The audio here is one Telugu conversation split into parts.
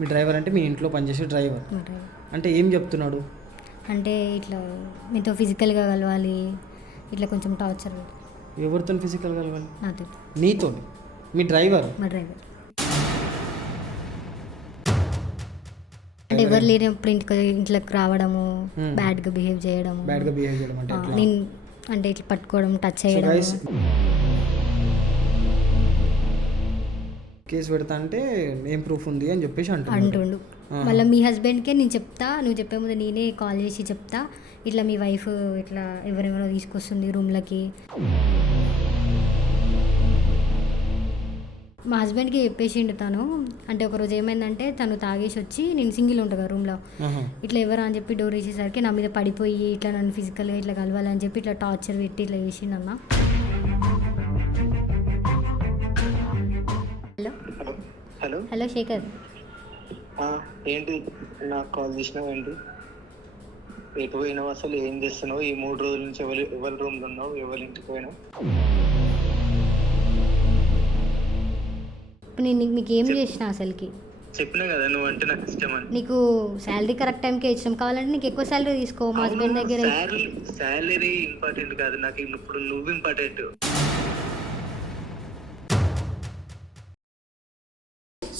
మీ డ్రైవర్ అంటే మీ ఇంట్లో పనిచేసే డ్రైవర్. మా డ్రైవర్. అంటే ఏం చెప్తున్నాడు? అంటే ఇట్లా మీతో ఫిజికల్గా కలవాలి, ఇట్లా కొంచెం టార్చర్. ఎవరితో ఫిజికల్ కలవాలి? నాతో. నీతో? మీ డ్రైవర్? మా డ్రైవర్. అంటే ఎవరు లేనప్పుడు ఇంట్లోకి రావడము, బ్యాడ్గా బిహేవ్ చేయడము. బ్యాడ్గా బిహేవ్ చేయడం అంటే ఎట్లా? నేను అంటే ఇట్లా పట్టుకోవడం, టచ్ So చేయడం. guys, కేసు పెడతా అంటే ఏం ప్రూఫ్ ఉంది అని చెప్పేసి అంటుండు. మళ్ళీ మీ హస్బెండ్కే నేను చెప్తా, నువ్వు చెప్పే ముందు నేనే కాల్ చేసి చెప్తా, ఇట్లా మీ వైఫ్ ఇట్లా ఎవరెవరో తీసుకొస్తుంది రూమ్లకి. మా హస్బెండ్కి చెప్పేసిండు తను. అంటే ఒకరోజు ఏమైందంటే తను తాగేసి వచ్చి, నేను సింగిల్ ఉంటా కదా రూమ్లో, ఇట్లా ఎవరా అని చెప్పి డోర్ వేసేసరికి నా మీద పడిపోయి ఇట్లా నన్ను ఫిజికల్గా ఇట్లా కలవాలని చెప్పి ఇట్లా టార్చర్ పెట్టి ఇట్లా చేసిండన్న. Hello hello hello Shekhar. ఏంటి నాకు కాల్ చేసినావు? ఏంటి ఎటు పోయినావు? అసలు ఏం చేస్తున్నావు? ఈ 3 రోజుల నుంచి ఎవరి రూమ్లో ఉన్నావు? ఎవరి ఇంటికి పోయినావు? ఇప్పుడు నేను మీకు ఏం చేసిన అసలుకి? చెప్పినా కదా నువ్వు అంటే నాకు ఇష్టం అని. నీకు శాలరీ కరెక్ట్ టైంకే ఇష్టం, కావాలంటే నీకు ఎక్కువ శాలరీ తీసుకో మా హస్బెండ్ దగ్గర. శాలరీ ఇంపార్టెంట్ కాదు నాకు, ఇప్పుడు నువ్వు important.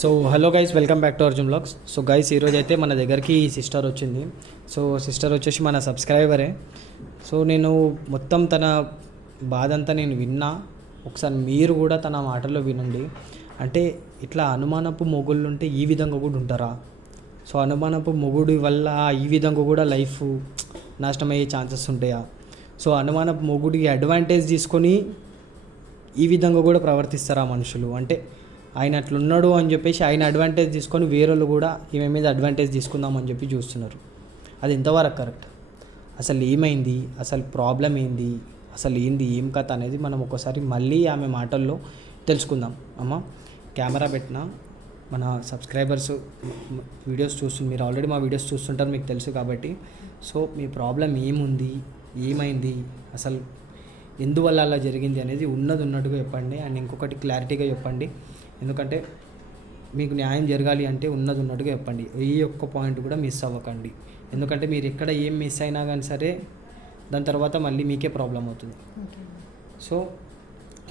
So hello guys, welcome back to Arjun blogs. So guys, ఈరోజు అయితే మన దగ్గరికి సిస్టర్ వచ్చింది. సో సిస్టర్ వచ్చేసి మన సబ్స్క్రైబరే. సో నేను మొత్తం తన బాధ అంతా నేను విన్నా. ఒకసారి మీరు కూడా తన మాటల్లో వినండి. అంటే ఇట్లా అనుమానపు మొగుళ్ళు ఉంటే ఈ విధంగా కూడా ఉంటారా? సో అనుమానపు మొగుడి వల్ల ఈ విధంగా కూడా లైఫ్ నాశనం అయ్యే ఛాన్సెస్ ఉంటాయా? సో అనుమానపు మొగుడికి అడ్వాంటేజ్ తీసుకొని ఈ విధంగా కూడా ప్రవర్తిస్తారా మనుషులు? అంటే ఆయన అట్లున్నాడు అని చెప్పేసి ఆయన అడ్వాంటేజ్ తీసుకొని వేరేళ్ళు కూడా ఈమె మీద అడ్వాంటేజ్ తీసుకుందాం అని చెప్పి చూస్తున్నారు. అది ఎంతవరకు కరెక్ట్? అసలు ఏమైంది? అసలు ప్రాబ్లం ఏంది? అసలు ఏంది, ఏం కథ అనేది మనం ఒకసారి మళ్ళీ ఆమె మాటల్లో తెలుసుకుందాం. అమ్మ, కెమెరా పెట్టిన మన సబ్స్క్రైబర్స్ వీడియోస్ చూస్తుంది, మీరు ఆల్రెడీ మా వీడియోస్ చూస్తుంటారు, మీకు తెలుసు కాబట్టి. సో మీ ప్రాబ్లం ఏముంది, ఏమైంది, అసలు ఎందువల్ల అలా జరిగింది అనేది ఉన్నది ఉన్నట్టుగా చెప్పండి. అండ్ ఇంకొకటి క్లారిటీగా చెప్పండి, ఎందుకంటే మీకు న్యాయం జరగాలి అంటే ఉన్నది ఉన్నట్టుగా చెప్పండి. ఈ ఒక్క పాయింట్ కూడా మిస్ అవ్వకండి, ఎందుకంటే మీరు ఎక్కడ ఏం మిస్ అయినా కానీ సరే దాని తర్వాత మళ్ళీ మీకే ప్రాబ్లం అవుతుంది. సో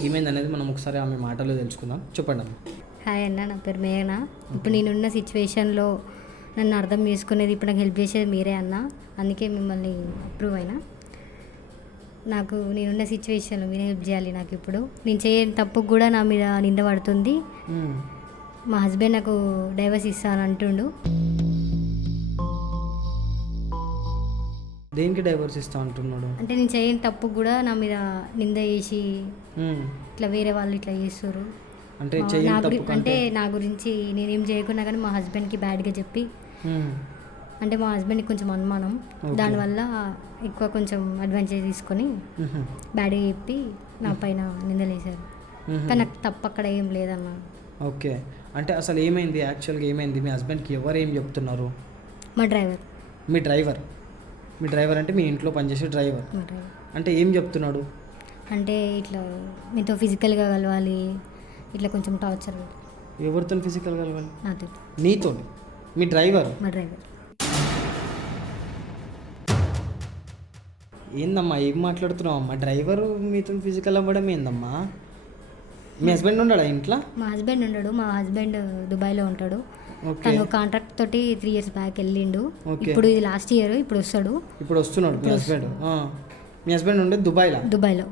ఏమైందనేది మనం ఒకసారి ఆమె మాటలో తెలుసుకుందాం. చెప్పండి అమ్మ. హాయ్ అన్న, నా పేరు మేఘన. ఇప్పుడు నేనున్న సిచ్యువేషన్లో నన్ను అర్థం చేసుకునేది, ఇప్పుడు నాకు హెల్ప్ చేసేది మీరే అన్న. అందుకే మిమ్మల్ని అప్రూవ్ అయినా. నాకు నేనున్న సిచ్యువేషన్లో మీరే హెల్ప్ చేయాలి. నాకు ఇప్పుడు నేను చేయని తప్పుకు కూడా నా మీద నింద పడుతుంది. మా హస్బెండ్ నాకు డైవర్స్ ఇస్తాను అంటుండు. దేనికి డైవర్స్ ఇస్తా అంటున్నాడు? అంటే నేను చేయని తప్పుకు కూడా నా మీద నింద చేసి ఇట్లా వేరే వాళ్ళు ఇట్లా చేస్తారు. అంటే అంటే నా గురించి నేనేం చేయకున్నా కానీ మా హస్బెండ్కి బ్యాడ్గా చెప్పి, అంటే మా హస్బెండ్కి కొంచెం అనుమానం, దానివల్ల ఎక్కువ కొంచెం అడ్వాంటేజ్ తీసుకొని బ్యాడ్గా చెప్పి నా పైన నిందలేశారు. కానీ నాకు తప్పు అక్కడ ఏం లేదన్న. ఓకే, అంటే అసలు ఏమైంది? యాక్చువల్గా ఏమైంది? మీ హస్బెండ్కి ఎవరు ఏం చెప్తున్నారు? మా డ్రైవర్. మీ డ్రైవర్? మీ డ్రైవర్ అంటే మీ ఇంట్లో పనిచేసే డ్రైవర్. అంటే ఏం చెప్తున్నాడు? అంటే ఇట్లా మీతో ఫిజికల్గా కలవాలి, ఇట్లా కొంచెం టార్చర్. ఎవరితో ఫిజికల్ కలవాలి? నాతో. నీతో? మీ డ్రైవర్? మా డ్రైవర్. ఏందమ్మా, ఏం మాట్లాడుతున్నావు అమ్మా? డ్రైవరు మీతో ఫిజికల్ అవ్వడం ఏందమ్మా? మీ హస్బెండ్ ఉన్నాడా ఇంట్లో? మా హస్బెండ్ ఉన్నాడు. మా హస్బెండ్ దుబాయ్లో ఉంటాడు. తను కాంట్రాక్ట్ తోటి 3 years బ్యాక్ వెళ్ళిండు. ఇప్పుడు ఇది లాస్ట్ ఇయర్, ఇప్పుడు వస్తాడు. ఇప్పుడు వస్తున్నాడు మీ హస్బెండ్? మీ హస్బెండ్ ఉండేది దుబాయ్లో.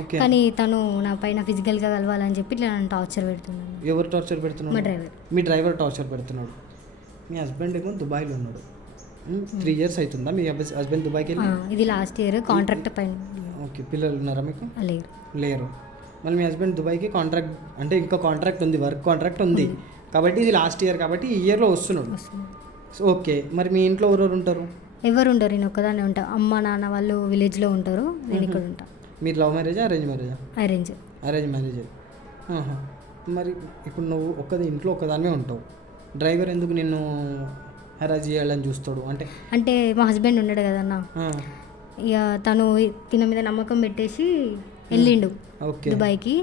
ఓకే. కానీ తను నా పైన ఫిజికల్గా కలవాలని చెప్పి ఇట్లా నన్ను టార్చర్ పెడుతున్నాడు. ఎవరు టార్చర్ పెడుతున్నాడు? మా డ్రైవర్. మీ డ్రైవర్ టార్చర్ పెడుతున్నాడు. మీ హస్బెండ్ ఏమో దుబాయ్లో ఉన్నాడు. 3 years అవుతుందా మీ హస్బెండ్ దుబాయ్కి వెళ్ళి? ఇది లాస్ట్ ఇయర్ కాంట్రాక్ట్ పైన. ఓకే. పిల్లలు ఉన్నారా మీకు? లేరు. మళ్ళీ మీ హస్బెండ్ దుబాయ్కి కాంట్రాక్ట్ అంటే ఇంకా కాంట్రాక్ట్ ఉంది, వర్క్ కాంట్రాక్ట్ ఉంది కాబట్టి ఇది లాస్ట్ ఇయర్ కాబట్టి ఈ ఇయర్లో వస్తున్నాడు. సో ఓకే, మరి మీ ఇంట్లో ఎవరెవరు ఉంటారు? ఎవరు ఉండరు, నేను ఒక్కదాన్నే ఉంటా. అమ్మ నాన్న వాళ్ళు విలేజ్లో ఉంటారు, నేను ఇక్కడ ఉంటా. మీరు లవ్ మ్యారేజా అరేంజ్ మ్యారేజా? Arrange marriage. మరి ఇప్పుడు నువ్వు ఇంట్లో ఒక్కదాన్నే ఉంటావు, డ్రైవర్ ఎందుకు నిన్ను హెరాజ్ చేయాలని చూస్తాడు? అంటే మా హస్బెండ్ ఉన్నాడు కదన్న, ఇక తను తిన మీద నమ్మకం పెట్టేసి వెళ్ళిండు ఓకే. దుబాయ్కి.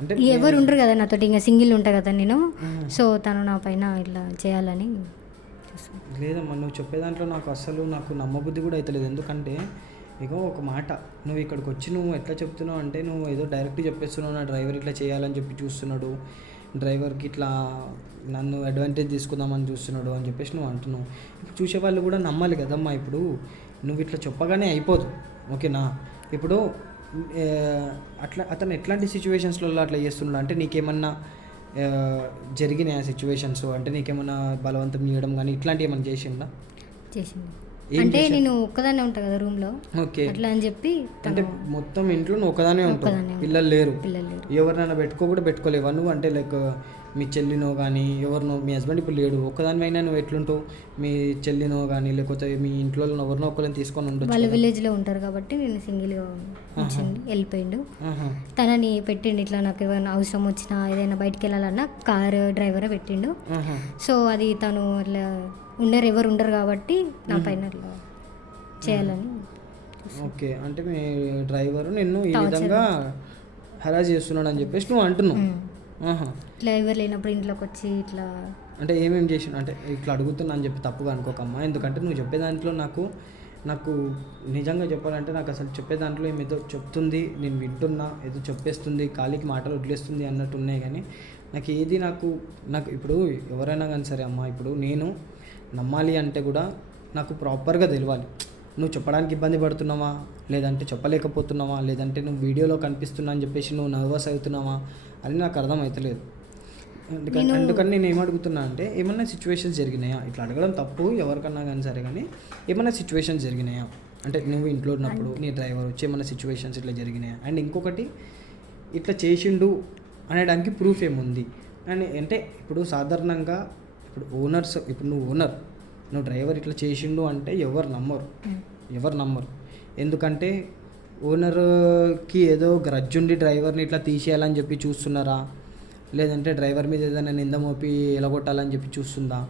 అంటే ఎవరు ఉండరు కదా నాతోటి, ఇంకా సింగిల్ ఉంటా కదా నేను. సో తను నా పైన ఇట్లా చేయాలని చూస్తాను. లేదమ్మా, నువ్వు చెప్పే దాంట్లో నాకు నమ్మబుద్ధి కూడా అవుతలేదు. ఎందుకంటే ఇగో ఒక మాట, నువ్వు ఇక్కడికి వచ్చి నువ్వు ఎట్లా చెప్తున్నావు అంటే, నువ్వు ఏదో డైరెక్ట్ చెప్పేస్తున్నావు, నా డ్రైవర్ ఇట్లా చేయాలని చెప్పి చూస్తున్నాడు, డ్రైవర్కి ఇట్లా నన్ను అడ్వాంటేజ్ తీసుకుందామని చూస్తున్నాడు అని చెప్పేసి నువ్వు అంటున్నావు. ఇప్పుడు చూసేవాళ్ళు కూడా నమ్మాలి కదమ్మా. ఇప్పుడు నువ్వు ఇట్లా చెప్పగానే అయిపోదు, ఓకేనా? ఇప్పుడు అతను ఎట్లాంటి సిచ్యువేషన్స్లలో అట్లా చేస్తున్నాడు అంటే, నీకేమన్నా జరిగినాయి సిచ్యువేషన్స్ అంటే, నీకేమన్నా బలవంతం చేయడం కానీ ఇట్లాంటివి ఏమన్నా చేసిందా? చేసింది ఏం అంటే చేశాడు? నేను ఒక్కదాన్నే ఉంటా కదా రూమ్లో, ఓకే. అట్లా అని చెప్పి అంటే మొత్తం ఇంట్లో నువ్వు ఒకదానే ఉంటావు, ఒక్కదాన్నే పిల్లలు లేరు, పిల్లలు లేరు. ఎవరినైనా కూడా పెట్టుకోలేవా నువ్వు? అంటే లైక్ మీ చెల్లినో కానీ ఎవరినో, మీ హస్బెండ్ ఇప్పుడు లేడు, ఒక్కదాని అయినా నువ్వు ఎట్లుంటావు? మీ చెల్లినో కానీ లేకపోతే మీ ఇంట్లో ఎవరినో ఒకరిని తీసుకొని ఉండొచ్చు వాళ్ళు కదా? విలేజ్లో ఉంటారు కాబట్టి నేను సింగిల్గా ఉంచండి, వెళ్ళిపోయిండు. ఆహా. తనని పెట్టిండు, ఇట్లా నాకు ఏమైనా అవసరం వచ్చినా ఏదైనా బయటికి వెళ్ళాలన్నా కారు డ్రైవరే పెట్టిండు. ఆహా. సో అది తను అట్లా ఎవరు ఉండరు కాబట్టి నా పైన అట్లా చేయాలని. ఓకే. అంటే మీ డ్రైవరు నిన్ను ఈ Torture. విధంగా హెరాస్ చేస్తున్నాడు అని చెప్పేసి నువ్వు అంటున్నావు. ఆహా. ఇట్లా ఎవరు లేనప్పుడు ఇంట్లోకి వచ్చి ఇట్లా అంటే ఏమేమి చేసిన అంటే ఇట్లా అడుగుతున్నా అని చెప్పి తప్పుగా అనుకోకమ్మా. ఎందుకంటే నువ్వు చెప్పే దాంట్లో నాకు నిజంగా చెప్పాలంటే నాకు అసలు చెప్పే దాంట్లో ఏదో చెప్తుంది, నేను వింటున్నా, ఏదో చెప్పేస్తుంది, ఖాళీకి మాటలు వదిలేస్తుంది అన్నట్టు ఉన్నాయి. కానీ నాకు ఏది నాకు ఇప్పుడు ఎవరైనా కానీ సరే అమ్మా, ఇప్పుడు నేను నమ్మాలి అంటే కూడా నాకు ప్రాపర్గా తెలియాలి. నువ్వు చెప్పడానికి ఇబ్బంది పడుతున్నావా, లేదంటే చెప్పలేకపోతున్నావా, లేదంటే నువ్వు వీడియోలో కనిపిస్తున్నా అని చెప్పేసి నువ్వు నర్వస్ అవుతున్నావా అని నాకు అర్థం అవుతలేదు. అందుకని నేను ఏమడుగుతున్నా అంటే, ఏమన్నా సిచ్యువేషన్స్ జరిగినాయా? ఇట్లా అడగడం తప్పు ఎవరికన్నా కానీ సరే, కానీ ఏమన్నా సిచ్యువేషన్స్ జరిగినాయా అంటే నువ్వు ఇంట్లో ఉన్నప్పుడు నీ డ్రైవర్ వచ్చి ఏమన్నా సిచ్యువేషన్స్ ఇట్లా జరిగినాయా? అండ్ ఇంకొకటి, ఇట్లా చేసిండు అనడానికి ప్రూఫ్ ఏముంది అని అంటే, ఇప్పుడు సాధారణంగా ఇప్పుడు నువ్వు ఓనర్, నువ్వు డ్రైవర్ ఇట్లా చేసిండు అంటే ఎవరు నమ్మరు. ఎందుకంటే ఓనర్కి ఏదో గ్రడ్జుండి డ్రైవర్ని ఇట్లా తీసేయాలని చెప్పి చూస్తున్నారా, లేదంటే డ్రైవర్ మీద ఏదైనా నింద మోపి ఎలగొట్టాలని చెప్పి చూస్తుందా?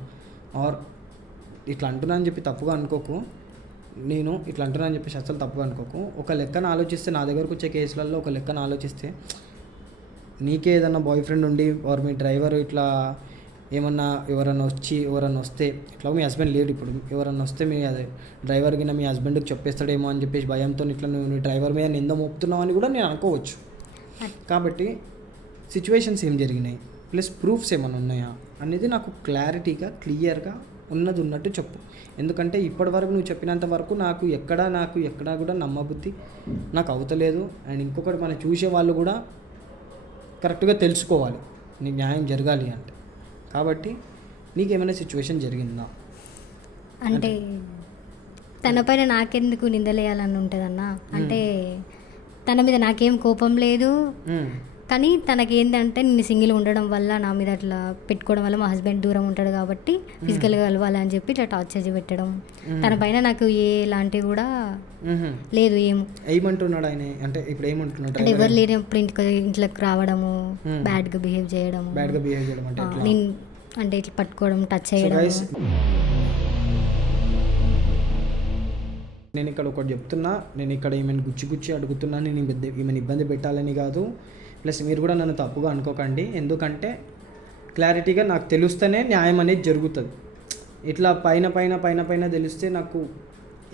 ఆర్ ఇట్లా అంటున్నా అని చెప్పి తప్పుగా అనుకోకు, నేను ఇట్లా అంటున్నా అని చెప్పేసి అసలు తప్పుగా అనుకోకు. ఒక లెక్కన ఆలోచిస్తే, నా దగ్గరకు వచ్చే కేసులలో ఒక లెక్కన ఆలోచిస్తే, నీకే ఏదన్నా బాయ్ ఫ్రెండ్ ఉండి ఆర్ మీ డ్రైవర్ ఇట్లా ఏమన్నా ఎవరన్నా వస్తే, ఇట్లా మీ హస్బెండ్ లేడు ఇప్పుడు, ఎవరన్నా వస్తే మీ డ్రైవర్ కింద మీ హస్బెండ్కి చెప్పేస్తాడేమో అని చెప్పేసి భయంతో ఇట్లా నువ్వు నీ డ్రైవర్ మీద నింద మోపుతున్నావు అని కూడా నేను అనుకోవచ్చు. కాబట్టి సిచ్యువేషన్స్ ఏం జరిగినాయి ప్లస్ ప్రూఫ్స్ ఏమైనా ఉన్నాయా అనేది నాకు క్లియర్గా ఉన్నట్టు చెప్పు. ఎందుకంటే ఇప్పటివరకు నువ్వు చెప్పినంత వరకు నాకు ఎక్కడా కూడా నమ్మబుద్ధి నాకు అవుతలేదు. అండ్ ఇంకొకటి, మనం చూసే వాళ్ళు కూడా కరెక్ట్గా తెలుసుకోవాలి నీకు న్యాయం జరగాలి అంటే. కాబట్టి నీకేమైనా సిచ్యువేషన్ జరిగిందా అంటే తన పైన నాకెందుకు నిందలేయాలని ఉంటుందన్న. అంటే తన మీద నాకేం కోపం లేదు, కానీ తనకి ఏంటంటే నేను సింగిల్ ఉండడం వల్ల నా మీద అట్లా పెట్టుకోవడం వల్ల మా హస్బెండ్ దూరం ఉంటాడు కాబట్టి ఫిజికల్గా కలవాలని చెప్పి ఇట్లా టార్చర్ పెట్టడం. తన పైన నాకు ఎలాంటివి కూడా లేదు. ఏమంటున్నాడు ఆయన అంటే, ఇప్పుడు ఏమంటున్నాడు అంటే ఎవరు లేనప్పుడు ఇంట్లోకి రావడము, బ్యాడ్గా బిహేవ్ చేయడం నేను అంటే ఇట్లా పట్టుకోవడం, టచ్ చేయడం. నేను ఇక్కడ ఒకటి చెప్తున్నా, నేను ఇక్కడ ఈమెను గుచ్చి అడుగుతున్నా, నేను ఈమెను ఇబ్బంది పెట్టాలని కాదు. ప్లస్ మీరు కూడా నన్ను తప్పుగా అనుకోకండి, ఎందుకంటే క్లారిటీగా నాకు తెలుస్తేనే న్యాయం అనేది జరుగుతుంది. ఇట్లా పైన తెలిస్తే నాకు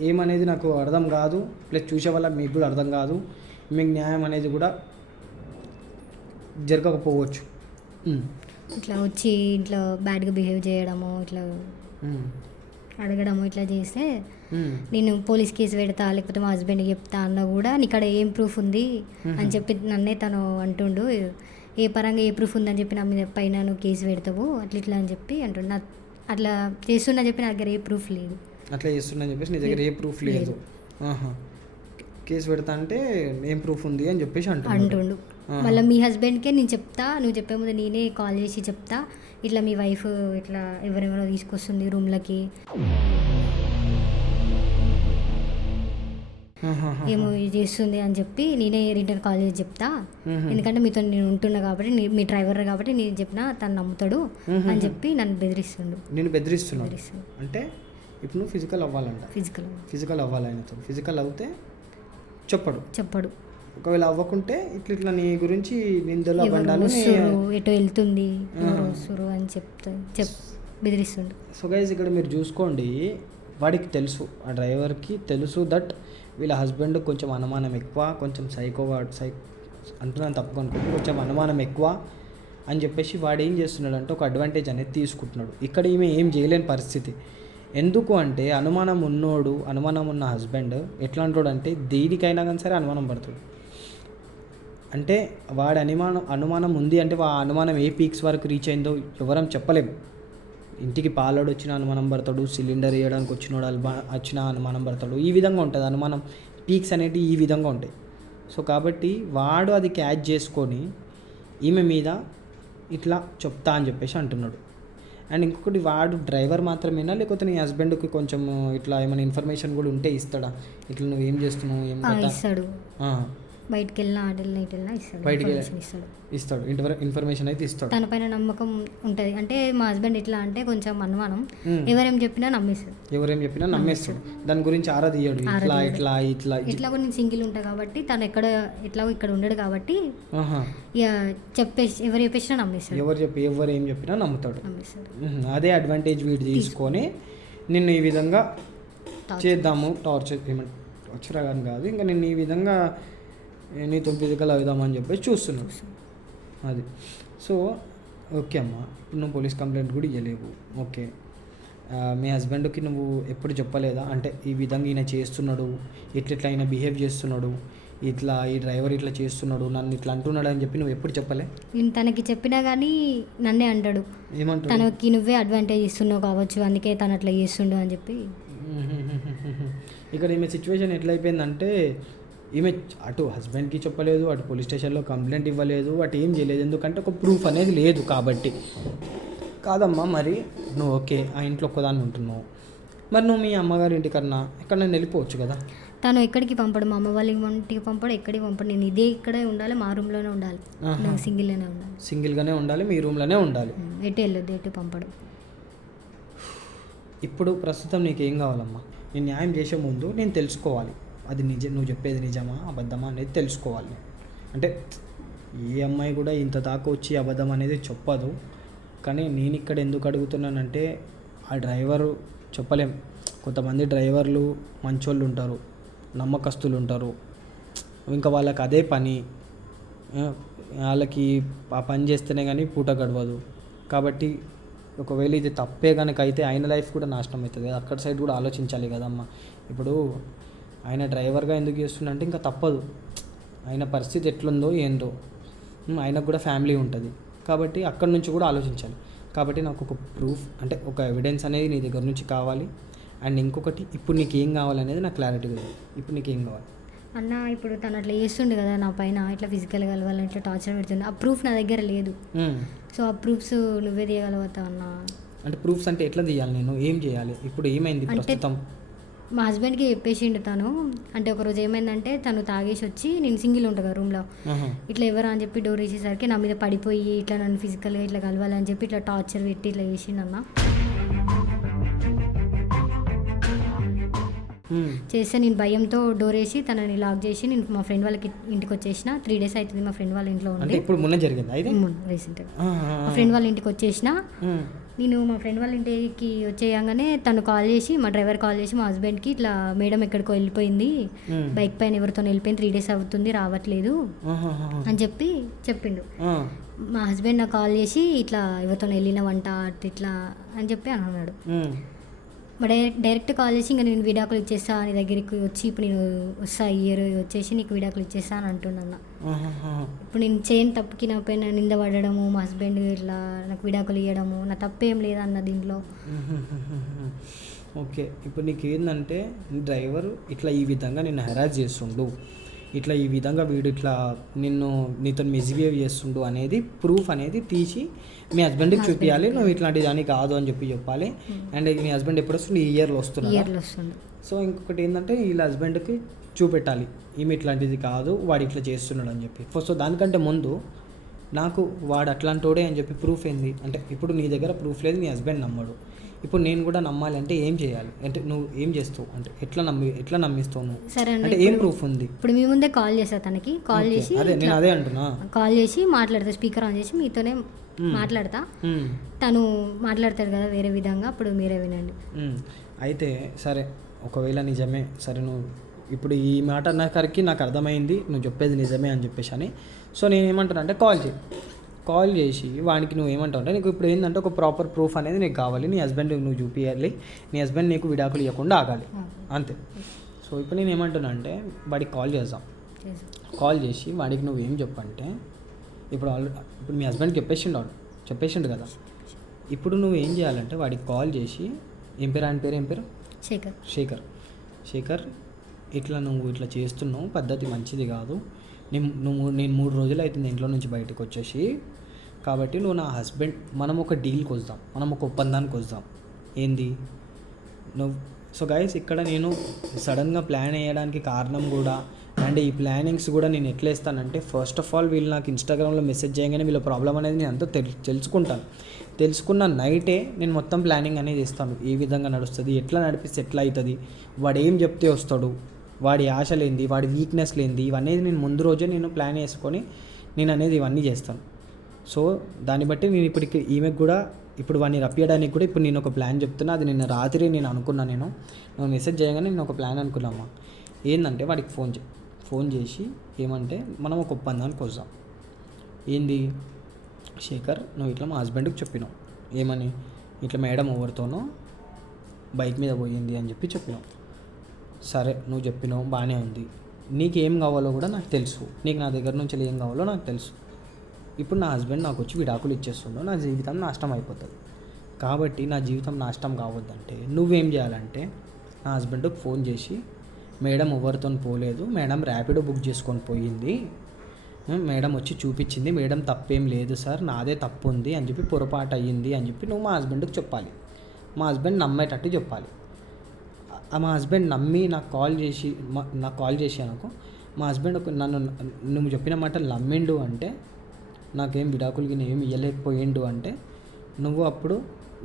ఏమనేది నాకు అర్థం కాదు, ప్లస్ చూసే వాళ్ళకి మీకు కూడా అర్థం కాదు, మీకు న్యాయం అనేది కూడా జరగకపోవచ్చు. ఇట్లా వచ్చి ఇంట్లో బ్యాడ్గా బిహేవ్ చేయడము, ఇట్లా అడగడము, ఇట్లా చేస్తే నేను పోలీస్ కేసు పెడతా లేకపోతే మా హస్బెండ్కి చెప్తా అన్న కూడా నీక్కడ ఏం ప్రూఫ్ ఉంది అని చెప్పి నన్నే తను అంటుండు. ఏ పరంగా ఏ ప్రూఫ్ ఉందని చెప్పి నా మీద పైన నువ్వు కేసు పెడతావు అట్లా అని చెప్పి అంటుండు. అట్లా చేస్తున్నా చెప్పి నా దగ్గర ఏ ప్రూఫ్ లేదు. అట్లా చేస్తున్నా చెప్పేసి నీ దగ్గర ఏ ప్రూఫ్ లేదు. కేసు పెడతా అంటే ఏం ప్రూఫ్ ఉంది అని చెప్పేసి అంటుండు. మళ్ళీ మీ హస్బెండ్కే నేను చెప్తా, నువ్వు చెప్పే ముందు నేనే కాల్ చేసి చెప్తా, ఇట్లా మీ వైఫ్ ఇట్లా ఎవరెవరో తీసుకొస్తుంది రూమ్లకి, ఏమో చేస్తుంది అని చెప్పి నేనే రిటర్న్ కాల్ చేసి చెప్తా. ఎందుకంటే మీతో నేను ఉంటున్నా కాబట్టి, మీ డ్రైవర్ కాబట్టి నేను చెప్పినా తను నమ్ముతాడు అని చెప్పి నన్ను బెదిరిస్తుండు. నేను బెదిరిస్తున్నాను అంటే ఇప్పుడు నువ్వు ఫిజికల్ అవ్వాలంట. ఫిజికల్ అవ్వాలి ఆయనతో. ఫిజికల్ అవుతే చెప్పడు. ఒకవేళ అవ్వకుంటే ఇట్లా ఇట్లా నీ గురించి నిందలు ఎవరు బండాలు వస్తుర్రు, ఎటు వెళ్తుంది, ఎవరు వస్తుర్రు అని బెదిరిస్తుండు. సో గైజ్ ఇక్కడ మీరు చూసుకోండి, వాడికి తెలుసు, ఆ డ్రైవర్కి తెలుసు దట్ వీళ్ళ హస్బెండ్ కొంచెం అనుమానం ఎక్కువ, కొంచెం అంటున్నాను తప్పుకొనుకోండి, కొంచెం అనుమానం ఎక్కువ అని చెప్పేసి వాడు ఏం చేస్తున్నాడు అంటే ఒక అడ్వాంటేజ్ అనేది తీసుకుంటున్నాడు. ఇక్కడ ఈమె ఏం చేయలేని పరిస్థితి. ఎందుకు అంటే అనుమానం ఉన్న హస్బెండ్ ఎట్లాంటాడు అంటే దేనికైనా కానీ సరే అనుమానం పడతాడు. అంటే వాడి అనుమానం ఉంది అంటే ఆ అనుమానం ఏ పీక్స్ వరకు రీచ్ అయిందో ఎవరం చెప్పలేము. ఇంటికి పాలోడు వచ్చిన అనుమానం పడతాడు, సిలిండర్ వేయడానికి వచ్చిన అనుమానం పడతాడు. ఈ విధంగా ఉంటుంది అనుమానం, పీక్స్ అనేవి ఈ విధంగా ఉంటాయి. సో కాబట్టి వాడు అది క్యాచ్ చేసుకొని ఈమె మీద ఇట్లా చెప్తా అని చెప్పేసి అంటున్నాడు. అండ్ ఇంకొకటి, వాడు డ్రైవర్ మాత్రమేనా లేకపోతే నీ హస్బెండ్కి కొంచెం ఇట్లా ఏమైనా ఇన్ఫర్మేషన్ కూడా ఉంటే ఇస్తాడా? ఇట్లా నువ్వు ఏం చేస్తున్నావు ఏం ఇస్తాడు, బయటికి వెళ్ళినా ఆటలు ఇటు వెళ్ళినా ఇస్తాడు ఇన్ఫర్మేషన్ అయితే ఇస్తాడు. తన పైన నమ్మకం ఉంటుంది. అంటే మా హస్బెండ్ ఇట్లా అంటే కొంచెం అనుమానం, ఎవరేం చెప్పినా నమ్మేస్తాడు. దాని గురించి ఆరా తీయడు. ఇట్లా కూడా నేను సింగిల్ ఉంటా కాబట్టి తను ఎట్లా ఇక్కడ ఉండడు కాబట్టి ఇక ఎవరు చెప్పేసినా నమ్మేస్తాడు. ఎవరు ఏం చెప్పినా నమ్ముతాడు. అదే అడ్వాంటేజ్ వీడు తీసుకొని నిన్ను ఈ విధంగా చేద్దాము, టార్చర్ కానీ కాదు, ఇంకా నిన్ను ఈ విధంగా నీతో ఫిజికల్ అవుదామని చెప్పేసి చూస్తున్నాడు. అది సో ఓకే అమ్మ, ఇప్పుడు నువ్వు పోలీస్ కంప్లైంట్ కూడా ఇవ్వలేవు. ఓకే, మీ హస్బెండ్కి నువ్వు ఎప్పుడు చెప్పలేదా అంటే ఈ విధంగా ఈయన చేస్తున్నాడు, ఇట్లా ఈయన బిహేవ్ చేస్తున్నాడు, ఇట్లా ఈ డ్రైవర్ ఇట్లా చేస్తున్నాడు, నన్ను ఇట్లా అంటున్నాడు అని చెప్పి నువ్వు ఎప్పుడు చెప్పలే? నేను తనకి చెప్పినా కానీ నన్నే అంటాడు. ఏమంటాడు? తనకి నువ్వే అడ్వాంటేజ్ ఇస్తున్నావు కావచ్చు, అందుకే తను అట్లా చేస్తుండు అని చెప్పి. ఇక్కడ ఈమె సిచ్యువేషన్ ఎట్లయిపోయిందంటే ఈమె అటు హస్బెండ్కి చెప్పలేదు, అటు పోలీస్ స్టేషన్లో కంప్లైంట్ ఇవ్వలేదు, అటు ఏం చేయలేదు. ఎందుకంటే ఒక ప్రూఫ్ అనేది లేదు కాబట్టి. కాదమ్మా, మరి నువ్వు ఓకే ఆ ఇంట్లో ఒక్కదాన్ని ఉంటున్నావు, మరి నువ్వు మీ అమ్మగారి ఇంటికన్నా ఎక్కడైనా వెళ్ళిపోవచ్చు కదా. తను ఎక్కడికి పంపడు, మా అమ్మ వాళ్ళ ఇంటికి పంపడు, ఎక్కడికి పంపడు. నేను ఇక్కడే ఉండాలి, మా రూమ్లోనే ఉండాలి, సింగిల్గానే ఉండాలి, మీ రూమ్లోనే ఉండాలి, ఎటు వెళ్ళొద్దు, ఎటు పంపడు. ఇప్పుడు ప్రస్తుతం నీకేం కావాలమ్మా? నేను న్యాయం చేసే ముందు నేను తెలుసుకోవాలి, అది నువ్వు చెప్పేది నిజమా అబద్ధమా అనేది తెలుసుకోవాలి. అంటే ఏ అమ్మాయి కూడా ఇంత దాకా వచ్చి అబద్ధం అనేది చెప్పదు. కానీ నేను ఇక్కడ ఎందుకు అడుగుతున్నానంటే ఆ డ్రైవరు చెప్పలేం, కొంతమంది డ్రైవర్లు మంచోళ్ళు ఉంటారు, నమ్మకస్తులు ఉంటారు, ఇంకా వాళ్ళకి అదే పని, వాళ్ళకి ఆ పని చేస్తేనే కానీ పూట గడవదు. కాబట్టి ఒకవేళ ఇది తప్పే కనుక అయితే ఆయన లైఫ్ కూడా నాశనం అవుతుంది కదా, అక్కడ సైడ్ కూడా ఆలోచించాలి కదమ్మా. ఇప్పుడు ఆయన డ్రైవర్గా ఎందుకు చేస్తుండే ఇంకా తప్పదు, ఆయన పరిస్థితి ఎట్లుందో ఏందో, ఆయనకు కూడా ఫ్యామిలీ ఉంటుంది కాబట్టి అక్కడి నుంచి కూడా ఆలోచించాలి. కాబట్టి నాకు ఒక ప్రూఫ్ అంటే ఒక ఎవిడెన్స్ అనేది నీ దగ్గర నుంచి కావాలి. అండ్ ఇంకొకటి, ఇప్పుడు నీకు ఏం కావాలనేది నాకు క్లారిటీగా ఉంది. ఇప్పుడు నీకు ఏం కావాలి అన్న? ఇప్పుడు తను అట్లా చేస్తుండే కదా నా పైన, ఇట్లా ఫిజికల్గా కలవాలని ఇట్లా టార్చర్ పెడుతుంది, ఆ ప్రూఫ్ నా దగ్గర లేదు. సో ఆ ప్రూఫ్స్ నువ్వే తీయగలుగుతావు అన్న. అంటే ప్రూఫ్స్ అంటే ఎట్లా తీయాలి, నేను ఏం చేయాలి, ఇప్పుడు ఏమైంది ప్రస్తుతం? మా హస్బెండ్కి చెప్పేసిండు తను. అంటే ఒకరోజు ఏమైందంటే తను తాగేసి వచ్చి, నేను సింగిల్ ఉంటాను కదా రూమ్లో, ఇట్లా ఎవరా అని చెప్పి డోర్ వేసేసరికి నా మీద పడిపోయి ఇట్లా నన్ను ఫిజికల్గా ఇట్లా కలవాలని చెప్పి ఇట్లా టార్చర్ పెట్టి ఇట్లా చేసిండన్న. చేస్తే నేను భయంతో డోర్ వేసి తనని లాక్ చేసి నేను మా ఫ్రెండ్ వాళ్ళకి ఇంటికి వచ్చేసిన. 3 days అవుతుంది మా ఫ్రెండ్ వాళ్ళ ఇంట్లో ఉంది. రీసెంట్గా మా ఫ్రెండ్ వాళ్ళ ఇంటికి వచ్చేసిన. నేను మా ఫ్రెండ్ వాళ్ళ ఇంటికి వచ్చేయంగానే తను కాల్ చేసి, మా డ్రైవర్ కాల్ చేసి మా హస్బెండ్కి ఇట్లా మేడం ఎక్కడికో వెళ్ళిపోయింది, బైక్ పైన ఎవరితో వెళ్ళిపోయింది, 3 days అవుతుంది రావట్లేదు అని చెప్పి చెప్పిండు. మా హస్బెండ్ నాకు కాల్ చేసి ఇట్లా ఎవరితో వెళ్ళినవంట ఇట్లా అని చెప్పి అన్నాడు. మా డైరెక్ట్ కాల్ చేసి ఇంకా నేను విడాకులు ఇచ్చేస్తా నీ దగ్గరికి వచ్చి, ఇప్పుడు నేను వస్తా ఇయర్ వచ్చేసి నీకు విడాకులు ఇచ్చేస్తా అని అంటున్నా. ఇప్పుడు నేను చేయని తప్పుకి నా పైన నింద పడడము, మా హస్బెండ్ ఇట్లా నాకు విడాకులు ఇవ్వడము, నా తప్పేం లేదన్న దీంట్లో. ఓకే, ఇప్పుడు నీకు ఏంటంటే డ్రైవర్ ఇట్లా ఈ విధంగా నిన్ను హెరాస్ చేస్తుండు, ఇట్లా ఈ విధంగా వీడు ఇట్లా నీతో మిస్బిహేవ్ చేస్తుండు అనేది ప్రూఫ్ అనేది తీసి మీ హస్బెండ్కి చూపించాలి. నువ్వు ఇట్లాంటి దానికి కాదు అని చెప్పాలి. అండ్ మీ హస్బెండ్ ఎప్పుడు వస్తుంది? ఈ ఇయర్లో వస్తున్నాడు. సో ఇంకొకటి ఏంటంటే వీళ్ళ హస్బెండ్కి చూపెట్టాలి ఈమె ఇట్లాంటిది కాదు, వాడు ఇట్లా చేస్తున్నాడు అని చెప్పి. సో దానికంటే ముందు నాకు వాడు అట్లాంటోడే అని చెప్పి ప్రూఫ్ ఏంది అంటే ఇప్పుడు నీ దగ్గర ప్రూఫ్ లేదు, నీ హస్బెండ్ నమ్మడు. ఇప్పుడు నేను కూడా నమ్మాలి అంటే ఏం చేయాలి అంటే నువ్వు ఏం చేస్తావు అంటే ఎట్లా నమ్మిస్తావు నువ్వు? సరే అన్న, అంటే ఏం ప్రూఫ్ ఉంది? ఇప్పుడు మీ ముందే కాల్ చేస్తా తనకి, కాల్ ఓకే, చేసి అదే నేను అదే అంటున్నా. కాల్ చేసి మాట్లాడతా, స్పీకర్ ఆన్ చేసి మీతోనే మాట్లాడతా. మ్మ్. తను మాట్లాడతాడు కదా వేరే విధంగా, అప్పుడు మీరే వినండి. అయితే సరే, ఒకవేళ నిజమే, సరే నువ్వు ఇప్పుడు ఈ మాట అన్నకరికి నాకు అర్థమైంది నువ్వు చెప్పేది నిజమే అని చెప్పేసి అని. సో నేను ఏమంటాను అంటే కాల్ చేసి వానికి నువ్వు ఏమంటావు అంటే నీకు ఇప్పుడు ఏంటంటే ఒక ప్రాపర్ ప్రూఫ్ అనేది నీకు కావాలి, నీ హస్బెండ్ నువ్వు చూపించాలి, నీ హస్బెండ్ నీకు విడాకులు ఇవ్వకుండా ఆగాలి, అంతే. సో ఇప్పుడు నేను ఏమంటున్నా అంటే వాడికి కాల్ చేద్దాం. కాల్ చేసి వాడికి నువ్వు ఏం చెప్పంటే ఇప్పుడు మీ హస్బెండ్కి చెప్పేసిండు కదా. ఇప్పుడు నువ్వు ఏం చేయాలంటే వాడికి కాల్ చేసి ఏం పేరు శేఖర్ ఇట్లా నువ్వు ఇట్లా చేస్తున్నావు, పద్ధతి మంచిది కాదు. నేను 3 రోజులు అవుతుంది ఇంట్లో నుంచి బయటకు వచ్చేసి, కాబట్టి నువ్వు నా హస్బెండ్, మనం ఒక డీల్కి వద్దాం, మనం ఒక ఒప్పందానికి వద్దాం. ఏంది నువ్వు? సో గైస్, ఇక్కడ నేను సడన్గా ప్లాన్ వేయడానికి కారణం కూడా, అండ్ ఈ ప్లానింగ్స్ కూడా నేను ఎట్లా వేస్తానంటే, ఫస్ట్ ఆఫ్ ఆల్ వీళ్ళు నాకు ఇన్స్టాగ్రామ్లో మెసేజ్ చేయగానే వీళ్ళ ప్రాబ్లం అనేది నేను అంతా తెలుసుకున్న నైటే నేను మొత్తం ప్లానింగ్ అనేది చేస్తాను. ఏ విధంగా నడుస్తుంది, ఎట్లా నడిపిస్తే ఎట్లా అవుతుంది, వాడు ఏం చెప్తే వస్తాడు, వాడి ఆశలేంది, వాడి వీక్నెస్ లేనిది, ఇవన్నీ నేను ముందు రోజే నేను ప్లాన్ వేసుకొని నేను అనేది ఇవన్నీ చేస్తాను. సో దాన్ని బట్టి నేను ఇప్పటికి ఈమెకు కూడా ఇప్పుడు వాడిని రప్పియడానికి కూడా ఇప్పుడు నేను ఒక ప్లాన్ చెప్తున్నా. అది నిన్న రాత్రి నేను అనుకున్నా, నువ్వు మెసేజ్ చేయగానే నేను ఒక ప్లాన్ అనుకున్నామా. ఏంటంటే వాడికి ఫోన్ చేసి ఏమంటే మనం ఒక ఒప్పందానికి వద్దాం. ఏంది శేఖర్, నువ్వు ఇట్లా మా హస్బెండ్కి చెప్పినావు, ఏమని ఇట్లా మేడం ఎవరితోనో బైక్ మీద పోయింది అని చెప్పినావు. సరే నువ్వు చెప్పినావు, బాగానే ఉంది. నీకు ఏం కావాలో కూడా నాకు తెలుసు, నీకు నా దగ్గర నుంచి ఏం కావాలో నాకు తెలుసు. ఇప్పుడు నా హస్బెండ్ నాకు వచ్చి విడాకులు ఇచ్చేస్తుండో నా జీవితం నాశనం అయిపోతుంది. కాబట్టి నా జీవితం నాశనం కావద్దంటే నువ్వేం చేయాలంటే నా హస్బెండ్కి ఫోన్ చేసి, మేడం ఎవరితో పోలేదు, మేడం ర్యాపిడో బుక్ చేసుకొని పోయింది, మేడం వచ్చి చూపించింది, మేడం తప్పేం లేదు సార్, నాదే తప్పు ఉంది అని చెప్పి పొరపాటు అయ్యింది అని చెప్పి నువ్వు మా హస్బెండ్కి చెప్పాలి. మా హస్బెండ్ నమ్మేటట్టు చెప్పాలి. మా హస్బెండ్ నమ్మి నాకు కాల్ చేసి అనుకో, మా హస్బెండ్ నువ్వు చెప్పిన మాటలు నమ్మిండు అంటే, నాకేం విడాకులకి ఏం ఇవ్వలేకపోయిండు అంటే, నువ్వు అప్పుడు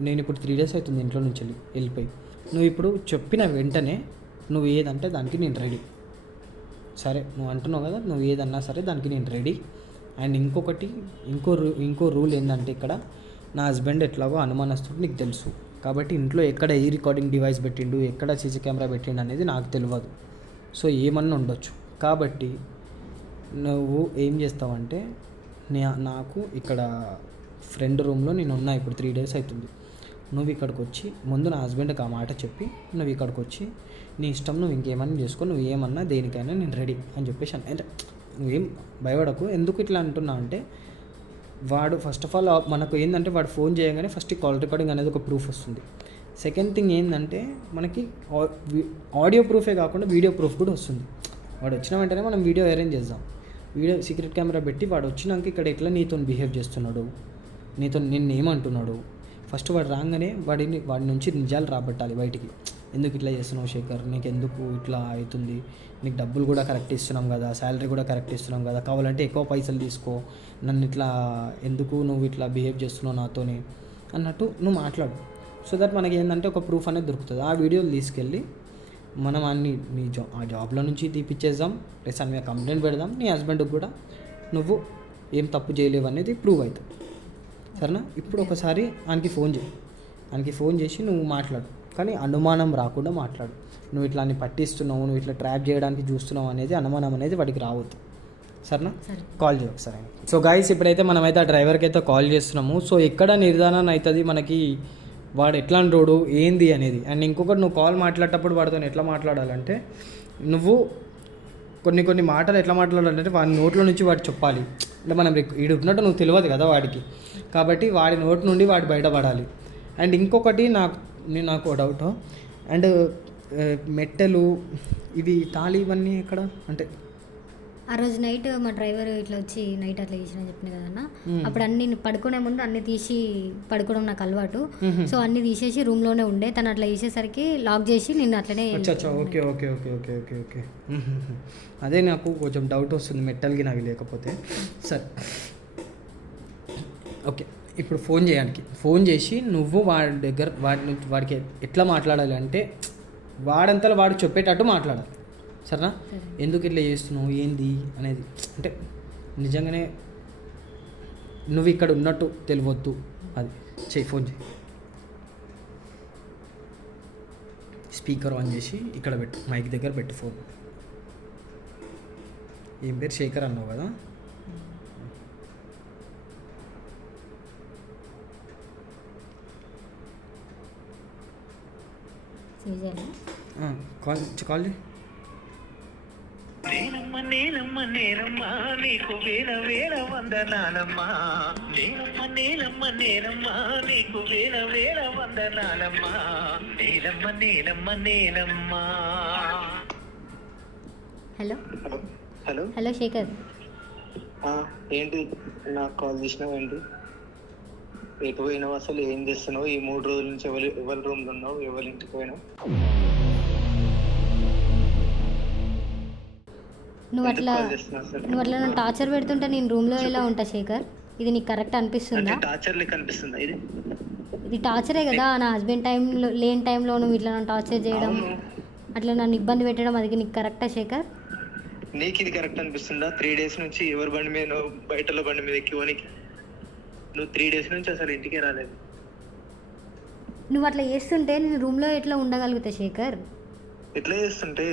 నేను ఇప్పుడు 3 days అవుతుంది ఇంట్లో నుంచి వెళ్ళిపోయి, నువ్వు ఇప్పుడు చెప్పిన వెంటనే నువ్వు ఏదంటే దానికి నేను రెడీ. సరే నువ్వు అంటున్నావు కదా, నువ్వు ఏదన్నా సరే దానికి నేను రెడీ. అండ్ ఇంకో రూల్ ఏంటంటే, ఇక్కడ నా హస్బెండ్ ఎట్లాగో అనుమానస్తుడు నీకు తెలుసు, కాబట్టి ఇంట్లో ఎక్కడ ఏ రికార్డింగ్ డివైస్ పెట్టిండు, ఎక్కడ సీసీ కెమెరా పెట్టిండు అనేది నాకు తెలియదు. సో ఏమన్నా ఉండొచ్చు. కాబట్టి నువ్వు ఏం చేస్తావంటే, నాకు ఇక్కడ ఫ్రెండ్ రూమ్లో నేను ఉన్నా, ఇప్పుడు 3 days అవుతుంది. నువ్వు ఇక్కడికి వచ్చి ముందు నా హస్బెండ్కి ఆ మాట చెప్పి, నువ్వు ఇక్కడికి వచ్చి నీ ఇష్టం, నువ్వు ఇంకేమన్నా చేసుకో, నువ్వు ఏమన్నా దేనికైనా నేను రెడీ అని చెప్పేసి అంటే నువ్వేం భయపడకు. ఎందుకు ఇట్లా అంటున్నా అంటే, వాడు ఫస్ట్ ఆఫ్ ఆల్ మనకు ఏంటంటే వాడు ఫోన్ చేయగానే ఫస్ట్ కాల్ రికార్డింగ్ అనేది ఒక ప్రూఫ్ వస్తుంది. సెకండ్ థింగ్ ఏంటంటే మనకి ఆడియో ప్రూఫే కాకుండా వీడియో ప్రూఫ్ కూడా వస్తుంది. వాడు వచ్చిన వెంటనే మనం వీడియో అరేంజ్ చేద్దాం, వీడియో సీక్రెట్ కెమెరా పెట్టి వాడు వచ్చినాక ఇక్కడ ఎట్లా నీతో బిహేవ్ చేస్తున్నాడు, నిన్ను ఏమంటున్నాడు, ఫస్ట్ వాడు రాగానే వాడి నుంచి నిజాలు రాబట్టాలి బయటికి. ఎందుకు ఇట్లా చేస్తున్నావు శేఖర్, నీకు ఎందుకు ఇట్లా అవుతుంది, నీకు డబ్బులు కూడా కరెక్ట్ ఇస్తున్నాం కదా, శాలరీ కూడా కరెక్ట్ ఇస్తున్నాం కదా, కావాలంటే ఎక్కువ పైసలు తీసుకో, నన్ను ఇట్లా ఎందుకు నువ్వు ఇట్లా బిహేవ్ చేస్తున్నావు నాతోని అన్నట్టు నువ్వు మాట్లాడు. సో దట్ మనకి ఏంటంటే ఒక ప్రూఫ్ అనేది దొరుకుతుంది. ఆ వీడియోలు తీసుకెళ్ళి మనం అన్ని ఆ జాబ్లో నుంచి తీపిచ్చేద్దాం, ప్లస్ అన్ని కంప్లైంట్ పెడదాం. నీ హస్బెండ్కి కూడా నువ్వు ఏం తప్పు చేయలేవు అనేది ప్రూవ్ అవుతుంది. సరేనా? ఇప్పుడు ఒకసారి ఆయనకి ఫోన్ చేసి నువ్వు మాట్లాడు, కానీ అనుమానం రాకుండా మాట్లాడు. నువ్వు ఇట్లా పట్టిస్తున్నావు, నువ్వు ఇట్లా ట్రాప్ చేయడానికి చూస్తున్నావు అనేది అనుమానం అనేది వాడికి రావద్దు. సరేనా? కాల్ చేయ ఒకసారి. సో గైస్, ఇప్పుడైతే మనమైతే ఆ డ్రైవర్కి అయితే కాల్ చేస్తున్నాము. సో ఎక్కడ నిర్ధారణ అవుతుంది మనకి వాడు ఎట్లా అంటాడు ఏంది అనేది. అండ్ ఇంకొకటి, నువ్వు కాల్ మాట్లాడేటప్పుడు వాడితో ఎట్లా మాట్లాడాలంటే, నువ్వు కొన్ని మాటలు ఎట్లా మాట్లాడాలంటే వాడి నోట్లో నుంచి వాడు చెప్పాలి. అంటే మనం వీడు ఉన్నట్టు నువ్వు తెలియదు కదా వాడికి, కాబట్టి వాడి నోటి నుండి వాడు బయటపడాలి. అండ్ ఇంకొకటి నాకు డౌట్, అండ్ మెట్టెలు ఇవి తాళి ఇవన్నీ ఎక్కడ అంటే, ఆ రోజు నైట్ మా డ్రైవర్ ఇట్లా వచ్చి నైట్ అట్లా చేసిన చెప్పిన కదన్నా, అప్పుడు అన్ని పడుకునే ముందు అన్ని తీసి పడుకోవడం నాకు అలవాటు. సో అన్ని తీసేసి రూమ్లోనే ఉండే, తను అట్లా చేసేసరికి లాక్ చేసి నేను అట్లనే. ఓకే. అదే నాకు కొంచెం డౌట్ వస్తుంది మెట్టల్కి నాకు లేకపోతే. సరే ఓకే, ఇప్పుడు ఫోన్ చేయడానికి ఫోన్ చేసి నువ్వు వాడి దగ్గర వాడికి ఎట్లా మాట్లాడాలి అంటే వాడంతలో వాడు చెప్పేటట్టు మాట్లాడాలి, సరేనా? ఎందుకు ఇట్లా చేస్తున్నావు ఏంది అనేది, అంటే నిజంగానే నువ్వు ఇక్కడ ఉన్నట్టు తెలియవద్దు, అది చెయ్యి. ఫోన్ చేయి, స్పీకర్ ఆన్ చేసి ఇక్కడ పెట్టు, మైక్ దగ్గర పెట్టు ఫోన్. ఏం పేరు? శేఖర్ అన్నావు కదా? కాల్ చేయి. నేనమ్మ నేనమ్మ నేనమ్మ నీకు వేల వేల వందనాలమ్మా. నేనమ్మ నేనమ్మ నేనమ్మ నీకు వేల వేల వందనాలమ్మా. నేనమ్మ నేనమ్మ నేనమ్మా. హలో హలో హలో శేఖర్, ఏంటి నాకు కాల్ చేసినావు? ఏంటి ఎటు పోయినావు? అసలు ఏం చేస్తున్నావు? ఈ 3 రోజుల నుంచి ఎవరి రూమ్లో ఉన్నావు? ఎవరి ఇంటికి పోయినావు? నువ్వు అట్లా నన్ను టార్చర్ పెడుతుంటే నేను రూమ్లో ఎలా ఉంటా శేఖర్? ఇది నీకు కరెక్ట్ అనిపిస్తుందా? టార్చర్ లెక్క అనిపిస్తుందా? ఇది టార్చరే కదా. నా హస్బెండ్ టైంలో లేని టైంలో నువ్వు ఇట్లా నన్ను టార్చర్ చేయడం, అట్లా నన్ను ఇబ్బంది పెట్టడం, అది నీకు కరెక్టా శేఖర్? నీకు ఇది కరెక్ట్ అనిపిస్తుందా? 3 days నుంచి ఎవరి బండి మీద బయటలో బండి మీద ఎక్కివనికి నువ్వు 3 days నుంచి అసలు ఇంటికే రాలేదు. నువ్వు అట్లా చేస్తుంటే నేను రూమ్లో ఎట్లా ఉండగలుగుతా శేఖర్? ఎట్లా చేస్తుంటే?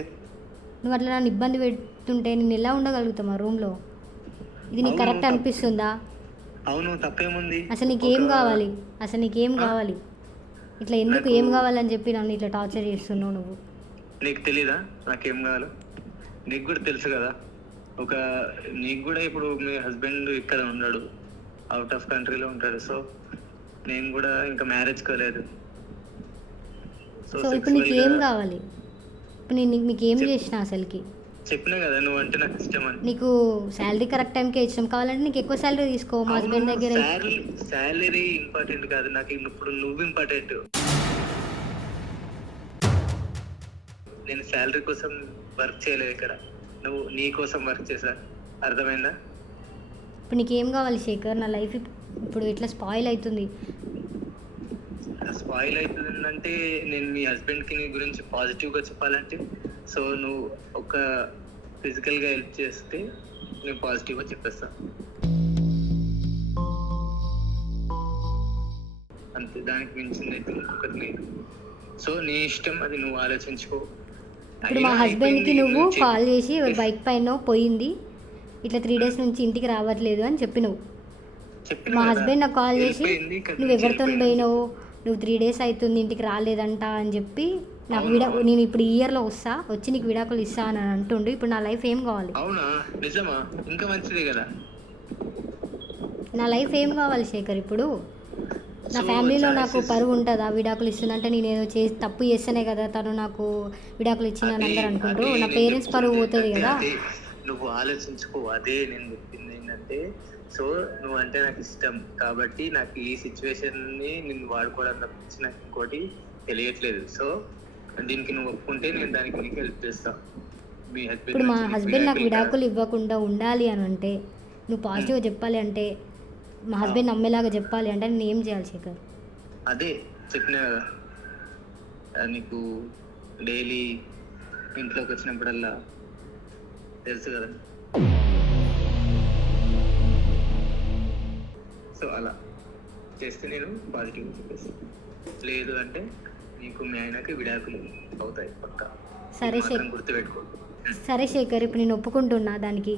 నువ్వు అట్లా నన్ను ఇబ్బంది పెడుతుంటే నేను ఎలా ఉండగలుగుతామా రూమ్లో? ఇది నీకు కరెక్ట్ అనిపిస్తుందా? అవును, తప్పేముంది? అసలు నీకేం కావాలి? అసలు నీకేం కావాలి? ఇట్లా ఎందుకు ఏం కావాలని చెప్పి నన్ను ఇట్లా టార్చర్ చేస్తున్నావు నువ్వు? నీకు తెలీదా నాకేం కావాలో? నీకు కూడా తెలుసు కదా. నీకు కూడా ఇప్పుడు మీ హస్బెండ్ ఇక్కడ ఉన్నాడు, అవుట్ ఆఫ్ కంట్రీలో ఉంటాడు. సో నేను కూడా ఇంకా మ్యారేజ్ కాలేదు. సో ఇప్పుడు నీకు ఏం కావాలి? ఇప్పుడు నేను మీకు ఏం చేసిన అసలుకి? చెప్పినా కదా నువ్వు అంటే నాకు ఇష్టం అని. నీకు శాలరీ కరెక్ట్ టైంకే ఇష్టం కావాలంటే నీకు ఎక్కువ శాలరీ తీసుకో. మా హస్బెండ్ దగ్గర శాలరీ ఇంపార్టెంట్ కాదు నాకు, ఇప్పుడు నువ్వు ఇంపార్టెంట్. నేను శాలరీ కోసం వర్క్ చేయలేదు ఇక్కడ, నువ్వు నీ కోసం వర్క్ చేసా. అర్థమైందా? ఇప్పుడు నీకేం కావాలి శేఖర్? నా లైఫ్ ఇప్పుడు ఇట్లా స్పాయిల్ అవుతుంది. స్పాయిల్ అవుతుందంటే నేను మీ హస్బెండ్కి నీ గురించి పాజిటివ్గా చెప్పాలంటే, సో నువ్వు ఒక ఫిజికల్గా హెల్ప్ చేస్తే నేను పాజిటివ్గా చెప్పేస్తా అంతే. దానికి మించింది అయితే ఇంకొకటి లేదు. సో నీ ఇష్టం, అది నువ్వు ఆలోచించుకో. ఇప్పుడు మా హస్బెండ్కి నువ్వు కాల్ చేసి బైక్ పైన పోయింది, ఇట్లా 3 days నుంచి ఇంటికి రావట్లేదు అని చెప్పినావు. మా హస్బెండ్ నాకు కాల్ చేసి నువ్వు ఎవరితో పోయినావు, నువ్వు 3 days అవుతుంది ఇంటికి రాలేదంట అని చెప్పి నాకు నేను ఇప్పుడు ఈ ఇయర్లో వచ్చి నీకు విడాకులు ఇస్తా అని అంటుండు. ఇప్పుడు నా లైఫ్ ఏం కావాలి? అవునా? నిజమా? ఇంకా మంచిదే కదా. నా లైఫ్ ఏం కావాలి శేఖర్? ఇప్పుడు నా ఫ్యామిలీలో నాకు పరువు ఉంటుందా? విడాకులు ఇస్తుందంటే నేను ఏదో తప్పు చేస్తేనే కదా తను నాకు విడాకులు ఇచ్చిందని అందరూ అనుకుంటూ నా పేరెంట్స్ పరువు పోతుంది కదా. నువ్వు ఆలోచించుకో. అదే నేను చెప్పింది ఏంటంటే, సో నువ్వు అంటే నాకు ఇష్టం కాబట్టి నాకు ఈ సిచ్యువేషన్ని నిన్ను వాడుకోవడం తప్పించి నాకు ఇంకోటి తెలియట్లేదు. సో దీనికి నువ్వు ఒప్పుకుంటే నేను దానికి నీకు హెల్ప్ చేస్తాను. ఇప్పుడు మా హస్బెండ్ నాకు విడాకులు ఇవ్వకుండా ఉండాలి అని అంటే, నువ్వు పాజిటివ్గా చెప్పాలి అంటే, మా హస్బెండ్ నమ్మేలాగా చెప్పాలి అంటే నేను ఏం చేయాలి శేఖర్? అదే చెప్పినా కదా, నీకు డైలీ ఇంట్లోకి వచ్చినప్పుడల్లా తెలుసు కదా. సో అలా చేస్తే నేను పాజిటివ్గా చెప్పేస్తాను. లేదు అంటే నీకు మీ ఆయనకి విడాకులు అవుతాయి పక్కా. సరే శేఖర్, గుర్తుపెట్టుకో. సరే శేఖర్, ఇప్పుడు నేను ఒప్పుకుంటున్నా దానికి.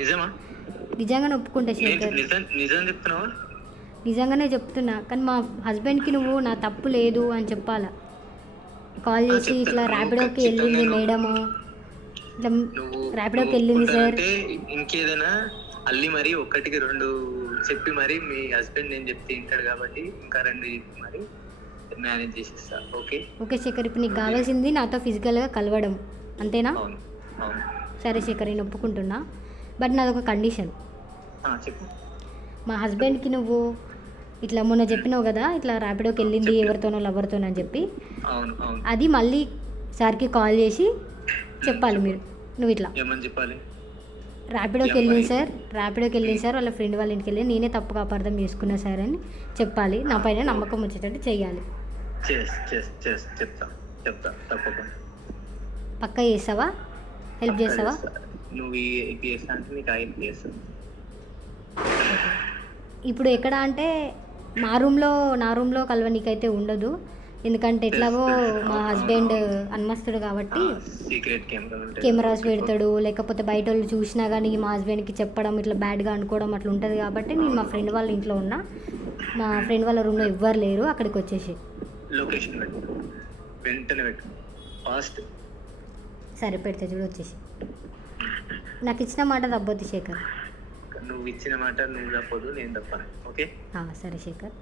నిజమా? నిజంగానే ఒప్పుకుంటా శేఖర్. నిజం చెప్తున్నావా? నిజంగానే చెప్తున్నా. కానీ మా హస్బెండ్కి నువ్వు నా తప్పు లేదు అని చెప్పాలా. కాల్ చేసి ఇట్లా ర్యాపిడోకి వెళ్ళింది మేడము, ఇట్లా ర్యాపిడోకి వెళ్ళింది సార్, ఇంకేదైనా అల్లి మరి 1కి 2 చెప్పి మరి మీ హస్బెండ్ నేను చెప్తే వింటాడు కాబట్టి ఇంకా 2 చెప్పి మరి మేనేజ్ చేసేస్తా. ఓకే శేఖర్, ఇప్పుడు నీకు కావాల్సింది నాతో ఫిజికల్గా కలవడం, అంతేనా? అవును. సరే శేఖర్, నేను ఒప్పుకుంటున్నా. బట్ నాదొక కండిషన్. చెప్పు. మా హస్బెండ్కి నువ్వు ఇట్లా మొన్న చెప్పినావు కదా, ఇట్లా ర్యాపిడోకి వెళ్ళింది ఎవరితోనో లవర్తోనో అని చెప్పి, అది మళ్ళీ సార్కి కాల్ చేసి చెప్పాలి. నువ్వు ఇట్లా ఏమని చెప్పాలి? ర్యాపిడోకి వెళ్ళింది సార్, వాళ్ళ ఫ్రెండ్ వాళ్ళ ఇంటికి వెళ్ళి నేనే తప్పుగా అపార్థం చేసుకున్నా సార్ అని చెప్పాలి. నా పైన నమ్మకం వచ్చేటట్టు చెయ్యాలి. చెప్తా తప్పకుండా. పక్కా చేస్తావా? హెల్ప్ చేస్తావా? నువ్వు ఇది చేస్తా అంటే నీకు హెల్ప్ చేస్తాను. ఇప్పుడు ఎక్కడ అంటే నా రూమ్లో కలవనీకైతే ఉండదు, ఎందుకంటే ఎట్లాగో మా హస్బెండ్ అన్మస్తుడు కాబట్టి సీక్రెట్ కెమెరాస్ పెడతాడు, లేకపోతే బయట వాళ్ళు చూసినా కానీ మా హస్బెండ్కి చెప్పడం ఇట్లా బ్యాడ్గా అనుకోవడం అట్లా ఉంటుంది కాబట్టి నేను మా ఫ్రెండ్ వాళ్ళ ఇంట్లో ఉన్నా, మా ఫ్రెండ్ వాళ్ళ రూమ్లో ఎవ్వరు లేరు, అక్కడికి వచ్చేసి లొకేషన్ పెట్టు, వెంటనే పెట్టు ఫాస్ట్. సరే పెడితే చూడు వచ్చేసి. నాకు ఇచ్చిన మాట తప్పొద్దు శేఖర్. నువ్వు ఇచ్చిన మాట నువ్వు తప్పదు, నేను తప్పను. ఓకే సరే శేఖర్.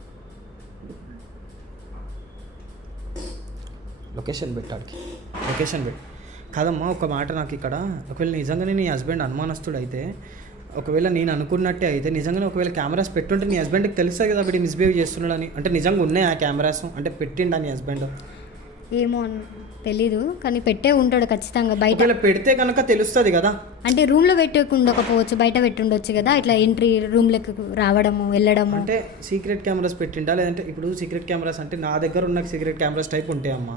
లొకేషన్ పెట్టు కాదమ్మా. ఒక మాట నాకు ఇక్కడ, ఒకవేళ నిజంగానే నీ హస్బెండ్ అనుమానస్తుడు అయితే, ఒకవేళ నేను అనుకున్నట్టే అయితే నిజంగానే ఒకవేళ కెమెరాస్ పెట్టుంటే నీ హస్బెండ్కి తెలుస్తుంది కదా వీడి మిస్బిహేవ్ చేస్తున్నాడని. అంటే నిజంగా ఉన్నాయి ఆ కెమెరాస్, అంటే పెట్టిండా నీ హస్బెండ్? ఏమో తెలీదు, కానీ పెట్టే ఉంటాడు ఖచ్చితంగా. బయట పెడితే కనుక తెలుస్తుంది కదా. అంటే రూమ్లో పెట్టుకుండకపోవచ్చు, బయట పెట్టుండొచ్చు కదా, ఇట్లా ఎంట్రీ రూమ్లోకి రావడము వెళ్ళడము. అంటే సీక్రెట్ కెమెరాస్ పెట్టిండా, లేదంటే ఇప్పుడు సీక్రెట్ కెమెరాస్ అంటే నా దగ్గర ఉన్న సీక్రెట్ కెమెరాస్ టైప్ ఉంటాయమ్మా.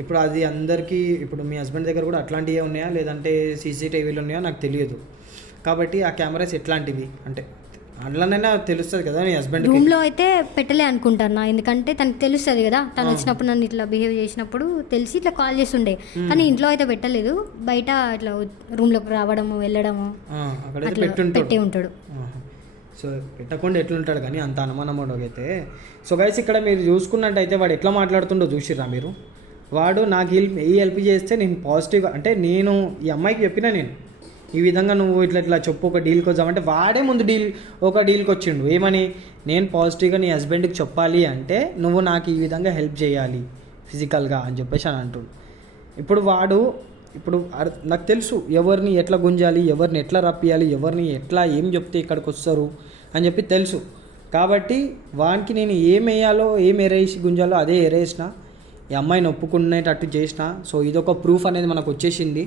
ఇప్పుడు అది అందరికీ, ఇప్పుడు మీ హస్బెండ్ దగ్గర కూడా అట్లాంటివే ఉన్నాయా లేదంటే సీసీటీవీలు ఉన్నాయా నాకు తెలియదు. కాబట్టి ఆ కెమెరాస్ ఎట్లాంటివి అంటే అందులోనైనా తెలుస్తుంది కదా నీ హస్బెండ్. రూమ్లో అయితే పెట్టలే అనుకుంటాను, ఎందుకంటే తనకు తెలుస్తుంది కదా, తను వచ్చినప్పుడు నన్ను ఇట్లా బిహేవ్ చేసినప్పుడు తెలిసి ఇట్లా కాల్ చేస్తుండే, కానీ ఇంట్లో అయితే పెట్టలేదు. బయట ఇట్లా రూమ్లోకి రావడము వెళ్ళడము పెట్టే ఉంటాడు. సో పెట్టకుండా ఎట్లుంటాడు కానీ అంత అనుమానం అయితే. సో గైస్ ఇక్కడ మీరు చూసుకున్నట్టయితే వాడు ఎట్లా మాట్లాడుతుండో చూసిర్రా మీరు. వాడు నాకు హెల్ప్ చేస్తే నేను పాజిటివ్గా, అంటే నేను ఈ అమ్మాయికి చెప్పినా నేను ఈ విధంగా నువ్వు ఇట్లా చెప్పు ఒక డీల్కి వద్దామంటే వాడే ముందు ఒక డీల్కి వచ్చిండు. ఏమని, నేను పాజిటివ్గా నీ హస్బెండ్కి చెప్పాలి అంటే నువ్వు నాకు ఈ విధంగా హెల్ప్ చేయాలి ఫిజికల్గా అని చెప్పేసి అని అంటుండు. ఇప్పుడు నాకు తెలుసు ఎవరిని ఎట్లా గుంజాలి, ఎవరిని ఎట్లా రప్పియాలి, ఎవరిని ఎట్లా ఏం చెప్తే ఇక్కడికి వస్తారు అని చెప్పి తెలుసు. కాబట్టి వానికి నేను ఏం వేయాలో ఏం ఎరేసి గుంజాలో అదే ఎరేసిన, ఈ అమ్మాయిని ఒప్పుకునేటట్టు చేసిన. సో ఇదొక ప్రూఫ్ అనేది మనకు వచ్చేసింది.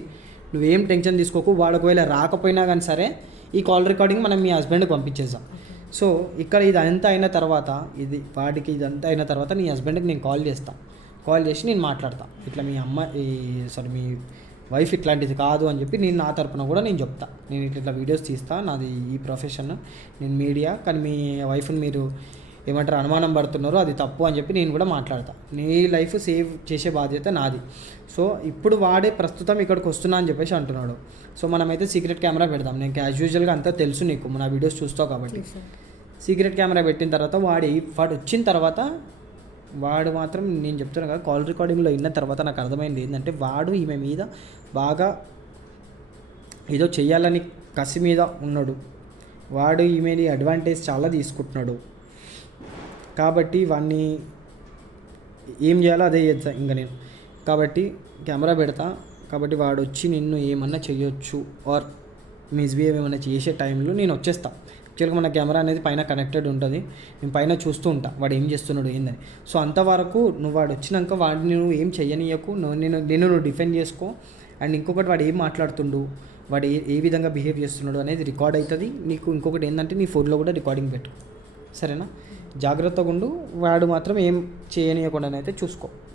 నువ్వేం టెన్షన్ తీసుకోకు. వాడు ఒకవేళ రాకపోయినా కానీ సరే ఈ కాల్ రికార్డింగ్ మనం మీ హస్బెండ్కి పంపించేద్దాం. సో ఇక్కడ ఇదంతా అయిన తర్వాత ఇదంతా అయిన తర్వాత నీ హస్బెండ్కి నేను కాల్ చేసి నేను మాట్లాడతాను. ఇట్లా మీ మీ వైఫ్ ఇట్లాంటిది కాదు అని చెప్పి నేను నా తరపున కూడా నేను చెప్తా. నేను ఇట్లా వీడియోస్ తీస్తాను, నాది ఈ ప్రొఫెషన్, నేను మీడియా, కానీ మీ వైఫ్ని మీరు ఏమంటారు అనుమానం పడుతున్నారు, అది తప్పు అని చెప్పి నేను కూడా మాట్లాడతా. నీ లైఫ్ సేవ్ చేసే బాధ్యత నాది. సో ఇప్పుడు వాడే ప్రస్తుతం ఇక్కడికి వస్తున్నా అని చెప్పేసి అంటున్నాడు. సో మనమైతే సీక్రెట్ కెమెరా పెడదాం. నేను క్యాజువల్గా అంతా తెలుసు నీకు, నా వీడియోస్ చూస్తావు కాబట్టి. సీక్రెట్ కెమెరా పెట్టిన తర్వాత వాడు వచ్చిన తర్వాత వాడు మాత్రం నేను చెప్తున్నాను కదా, కాల్ రికార్డింగ్లో విన్న తర్వాత నాకు అర్థమైంది ఏంటంటే వాడు ఈమె మీద బాగా ఏదో చెయ్యాలని కసి మీద ఉన్నాడు. వాడు ఈమెని అడ్వాంటేజ్ చాలా తీసుకుంటున్నాడు. కాబట్టి వాడిని ఏం చేయాలో అదే చేస్తా ఇంకా నేను. కాబట్టి కెమెరా పెడతా. కాబట్టి వాడు వచ్చి నిన్ను ఏమన్నా చేయొచ్చు ఆర్ మిస్బిహేవ్ ఏమన్నా చేసే టైంలో నేను వచ్చేస్తా. యాక్చువల్గా మన కెమెరా అనేది పైన కనెక్టెడ్ ఉంటుంది, నేను పైన చూస్తూ ఉంటా వాడు ఏం చేస్తున్నాడు ఏందని. సో అంతవరకు వాడు వచ్చినాక వాడిని నువ్వు ఏం చెయ్యనీయకు, నువ్వు డిఫెండ్ చేసుకో. అండ్ ఇంకొకటి వాడు ఏం మాట్లాడుతుండు, వాడు ఏ విధంగా బిహేవ్ చేస్తున్నాడు అనేది రికార్డ్ అవుతుంది నీకు. ఇంకొకటి ఏంటంటే నీ ఫోన్లో కూడా రికార్డింగ్ పెట్టు, సరేనా? జాగ్రత్తగా ఉండు. వాడు మాత్రం ఏం చేయనీయకుండానైతే చూసుకో.